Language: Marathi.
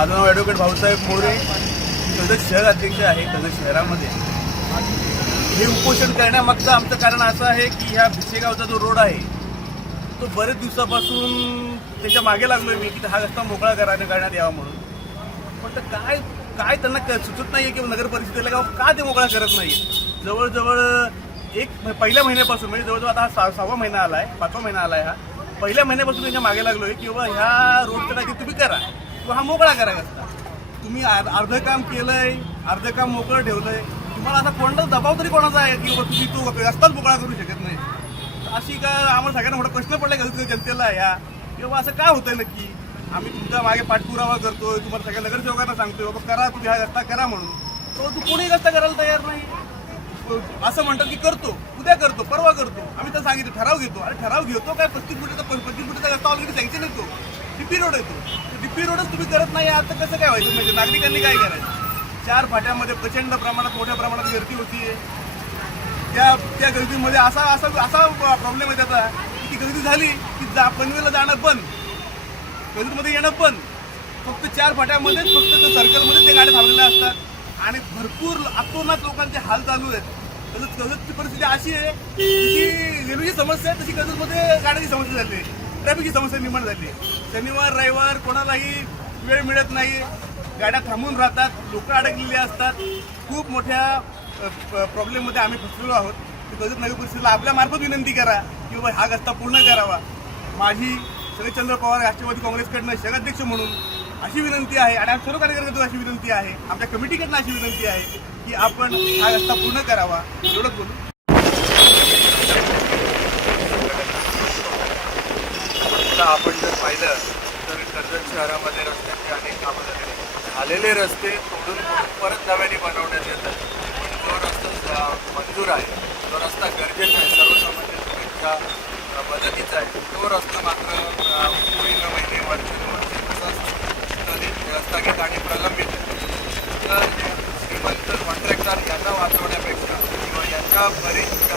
माझं नाव ॲडव्होकेट भाऊसाहेब मोरे, कर्जत शहर अध्यक्ष आहे. कर्जत शहरामध्ये हे उपोषण करण्यामागचं आमचं कारण असं आहे की ह्या भिसेगावचा जो रोड आहे तो बरेच दिवसापासून त्याच्या मागे लागलो आहे मी की हा रस्ता मोकळा करण्यात यावा म्हणून. पण तर काय त्यांना सुचत नाही आहे की नगर परिषदेला का ते मोकळा करत नाही. जवळजवळ पहिल्या महिन्यापासून म्हणजे जवळजवळ आता हा 6वा महिना आला आहे, 5वा महिना आला आहे. हा पहिल्या महिन्यापासून त्यांच्या मागे लागलो आहे की बाबा ह्या रोडचं काही तुम्ही करा किंवा हा मोकळा करा रस्ता. तुम्ही अर्धं काम केलंय, अर्धं काम मोकळं ठेवलंय. तुम्हाला आता कोणताच दबाव तरी कोणाचा आहे की बाबा तुम्ही तो रस्ताच मोकळा करू शकत नाही. अशी का आम्हाला सगळ्यांना मोठा प्रश्न पडला का जनतेला या की बाबा असं काय होतंय नक्की. आम्ही तुमच्या मागे पाठपुरावा करतोय, तुम्हाला सगळ्या नगरसेवकांना सांगतोय बाबा करा तुम्ही हा रस्ता करा म्हणून. तो तू कोणी रस्ता करायला तयार नाही. असं म्हणतात की करतो, उद्या करतो, परवा करतो. आम्ही तर सांगितलं ठराव घेतो. अरे ठराव घेतो काय 35 फुटाचा रस्ता ऑलरेडी सँक्शन येतो, डीपी रोड येतो. डीपी रोडच तुम्ही करत नाही. आता कसं काय व्हायचं म्हणजे नागरिकांनी काय करायचं. 4 फाट्यामध्ये प्रचंड प्रमाणात मोठ्या प्रमाणात गर्दी होती. त्या गर्दीमध्ये असा प्रॉब्लेम आहे त्याचा की गर्दी झाली की पनवेलला जाणं बंद, कर्जतमध्ये येणं बंद. फक्त 4 फाट्यामध्येच फक्त त्या सर्कलमध्ये ते गाड्या थांबलेल्या असतात आणि भरपूर अतोनात लोकांचे हाल चालू आहेत. कर्जतची परिस्थिती अशी आहे की रेल्वेची समस्या आहे तशी कर्जतमध्ये गाड्याची समस्या झाली आहे, ट्रॅफिकची समस्या निर्माण झाली आहे. शनिवार रविवार कोणालाही वेळ मिळत नाही, गाड्या थांबून राहतात, लोक अडकलेली असतात. खूप मोठ्या प्रॉब्लेममध्ये आम्ही फसलेलो आहोत. कर्जत नगर परिषदेला आपल्या मार्फत विनंती करा की बाबा हा रस्ता पूर्ण करावा. माझी शरदचंद्र पवार राष्ट्रवादी काँग्रेसकडनं शहराध्यक्ष म्हणून अशी विनंती आहे आणि आम्ही सर्व कार्यकर्त्यांकडून अशी विनंती आहे, आमच्या कमिटीकडनं अशी विनंती आहे की आपण हा रस्ता पूर्ण करावा. एवढंच बोलू. आपण जर पाहिलं तर कर्जत शहरामध्ये रस्त्यांची अनेक कामं झालेले रस्ते तोडून परत नव्याने बनवण्यात येतात. पण जो रस्ता मंजूर आहे, जो रस्ता गरजेचा आहे, सर्वसामान्य लोकांच्या मदतीचा आहे, तो रस्ता मात्र महिने वर्षानुवर्षे तसाच स्थगित आणि प्रलंबित आहे. तर श्रीमंत कॉन्ट्रॅक्टर यांना वाचवण्यापेक्षा किंवा यांच्या बरीच